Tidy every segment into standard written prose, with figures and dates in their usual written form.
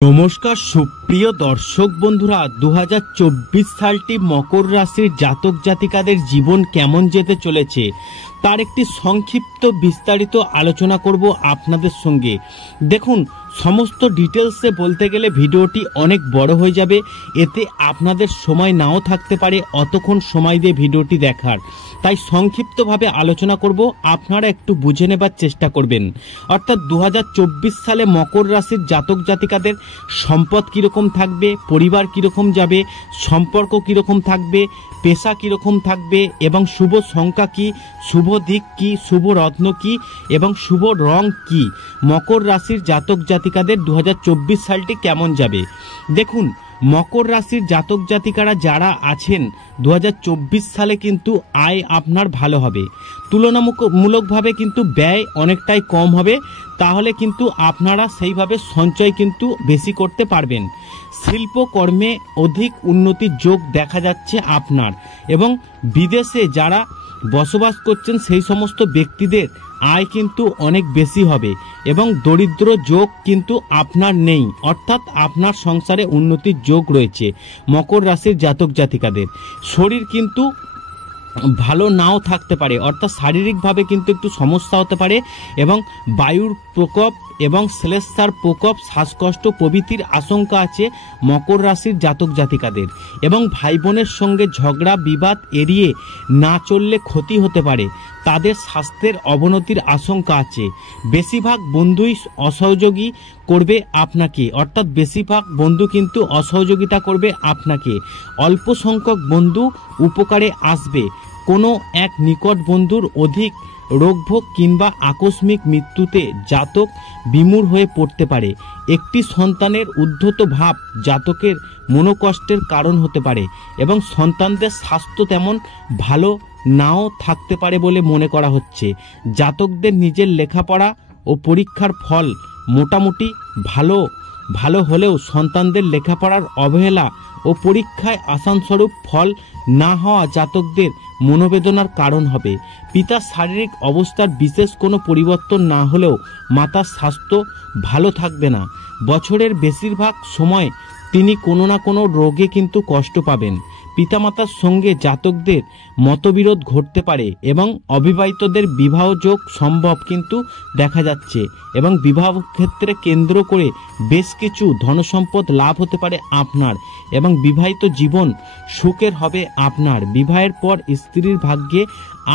নমস্কার সুপ্রিয় দর্শক বন্ধুরা, 2024 সালটি মকর রাশির জাতক জাতিকাদের জীবন কেমন যেতে চলেছে তার একটি সংক্ষিপ্ত বিস্তারিত আলোচনা করব আপনাদের সঙ্গে। দেখুন, সমস্ত ডিটেলসে বলতে গেলে ভিডিওটি অনেক বড় হয়ে যাবে, এতে আপনাদের সময় নাও থাকতে পারে অতক্ষণ সময় দিয়ে ভিডিওটি দেখার। তাই সংক্ষিপ্তভাবে আলোচনা করব, আপনারা একটু বুঝে নেবার চেষ্টা করবেন। অর্থাৎ 2024 সালে মকর রাশির জাতক জাতিকাদের সম্পদ কীরকম থাকবে, পরিবার কীরকম যাবে, সম্পর্ক কীরকম থাকবে, পেশা কীরকম থাকবে এবং শুভ সংখ্যা কী, শুভ দিক কী, শুভ রত্ন কী এবং শুভ রং কী, মকর রাশির জাতক জাতিকাদের 2024 সালটি কেমন যাবে। দেখুন, মকর রাশির জাতক জাতিকারা যারা আছেন 2024 সালে কিন্তু আয় আপনার ভালো হবে, তুলনামূলকভাবে কিন্তু ব্যয় অনেকটাই কম হবে। তাহলে কিন্তু আপনারা সেইভাবে সঞ্চয় কিন্তু বেশি করতে পারবেন। শিল্পকর্মে অধিক উন্নতির যোগ দেখা যাচ্ছে আপনার, এবং বিদেশে যারা বসবাস করছেন সেই সমস্ত ব্যক্তিদের আয় কিন্তু অনেক বেশি হবে এবং দরিদ্র যোগ কিন্তু আপনার নেই, অর্থাৎ আপনার সংসারে উন্নতির যোগ রয়েছে। মকর রাশির জাতক জাতিকাদের শরীর কিন্তু ভালো নাও থাকতে পারে, অর্থাৎ শারীরিকভাবে কিন্তু একটু সমস্যা হতে পারে এবং বায়ুর প্রকোপ এবং শ্লেষার প্রকোপ, শ্বাসকষ্ট প্রভৃতির আশঙ্কা আছে মকর রাশির জাতক জাতিকাদের। এবং ভাই বোনের সঙ্গে ঝগড়া বিবাদ এড়িয়ে না চললে ক্ষতি হতে পারে, তাদের স্বাস্থ্যের অবনতির আশঙ্কা আছে। বেশিরভাগ বন্ধুই অসহযোগী করবে আপনাকে, অর্থাৎ বেশিরভাগ বন্ধু কিন্তু অসহযোগিতা করবে আপনাকে। অল্প সংখ্যক বন্ধু উপকারে আসবে। কোনো এক নিকট বন্ধুর অধিক রোগভোগ কিংবা আকস্মিক মৃত্যুতে জাতক বিমূঢ় হয়ে পড়তে পারে। একটি সন্তানের উদ্ধত ভাব জাতকের মনোকষ্টের কারণ হতে পারে এবং সন্তানদের স্বাস্থ্য তেমন ভালো নাও থাকতে পারে বলে মনে করা হচ্ছে। জাতকদের নিজের লেখাপড়া ও পরীক্ষার ফল মোটামুটি ভালো হলেও সন্তানদের লেখাপড়ার অবহেলা ও পরীক্ষায় আশানুরূপ ফল না হওয়া জাতকদের মনোবেদনার কারণ হবে। পিতার শারীরিক অবস্থার বিশেষ কোনো পরিবর্তন না হলেও মাতার স্বাস্থ্য ভালো থাকবে না। বছরের বেশিরভাগ সময় তিনি কোনো না কোনো রোগে কিন্তু কষ্ট পাবেন। পিতামাতার সঙ্গে জাতকদের মতবিরোধ ঘটতে পারে এবং অবিবাহিতদের বিবাহ যোগ সম্ভব কিন্তু দেখা যাচ্ছে, এবং বিবাহ ক্ষেত্রে কেন্দ্র করে বেশ কিছু ধনসম্পদ লাভ হতে পারে আপনার, এবং বিবাহিত জীবন সুখের হবে আপনার। বিবাহের পর স্ত্রীর ভাগ্যে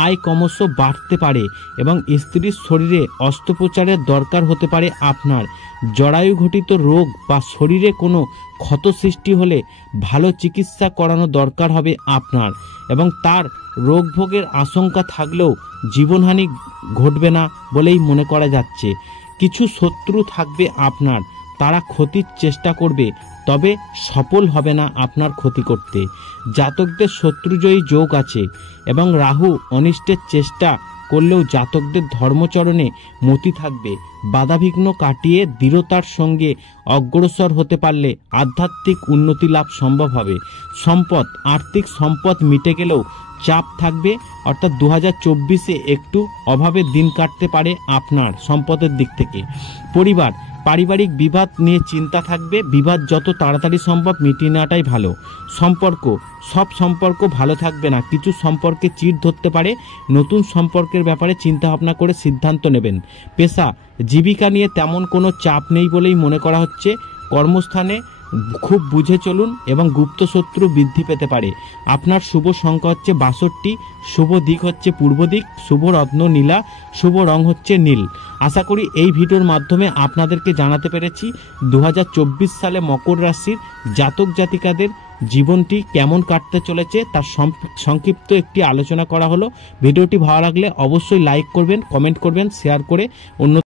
আয় ক্রমশ বাড়তে পারে এবং স্ত্রীর শরীরে অস্ত্রোপচারের দরকার হতে পারে আপনার। জরায়ু ঘটিত রোগ বা শরীরে কোনো ক্ষত সৃষ্টি হলে ভালো চিকিৎসা করানো দরকার হবে আপনার, এবং তার রোগভোগের আশঙ্কা থাকলেও জীবনহানি ঘটবে না বলেই মনে করা যাচ্ছে। কিছু শত্রু থাকবে আপনার, তারা ক্ষতির চেষ্টা করবে তবে সফল হবে না আপনার ক্ষতি করতে। জাতকদের শত্রুজয়ী যোগ আছে এবং রাহু অনিষ্টের চেষ্টা করলেও জাতকদের ধর্মচরণে মতি থাকবে। বাধাবিঘ্ন কাটিয়ে দৃঢ়তার সঙ্গে অগ্রসর হতে পারলে আধ্যাত্মিক উন্নতি লাভ সম্ভব হবে। সম্পদ, আর্থিক সম্পদ মিটে গেলেও চাপ থাকবে, অর্থাৎ 2024-এ একটু অভাবের দিন কাটতে পারে আপনার সম্পদের দিক থেকে। পরিবার, পারিবারিক বিবাদ নিয়ে চিন্তা থাকবে, বিবাদ যত তাড়াতাড়ি সম্ভব মিটিয়ে নেওয়াটাই ভালো। সম্পর্ক, সব সম্পর্ক ভালো থাকবে না, কিছু সম্পর্কে চিড় ধরতে পারে, নতুন সম্পর্কের ব্যাপারে চিন্তা ভাবনা করে সিদ্ধান্ত নেবেন। পেশা, জীবিকা নিয়ে তেমন কোনো চাপ নেই বলেই মনে করা হচ্ছে। কর্মস্থানে খুব বুঝে চলুন এবং গুপ্ত শত্রু বৃদ্ধি পেতে পারে। আপনার শুভ সংখ্যা হচ্ছে 62, শুভ দিক হচ্ছে পূর্ব দিক, শুভ রত্ন নীলা, শুভ রং হচ্ছে নীল। আশা করি এই ভিডিওর মাধ্যমে আপনাদেরকে জানাতে পেরেছি 2024 সালে মকর রাশির জাতক জাতিকাদের জীবনটি কেমন কাটতে চলেছে তার সংক্ষিপ্ত একটি আলোচনা করা হলো। ভিডিওটি ভালো লাগলে অবশ্যই লাইক করবেন, কমেন্ট করবেন, শেয়ার করে অন্য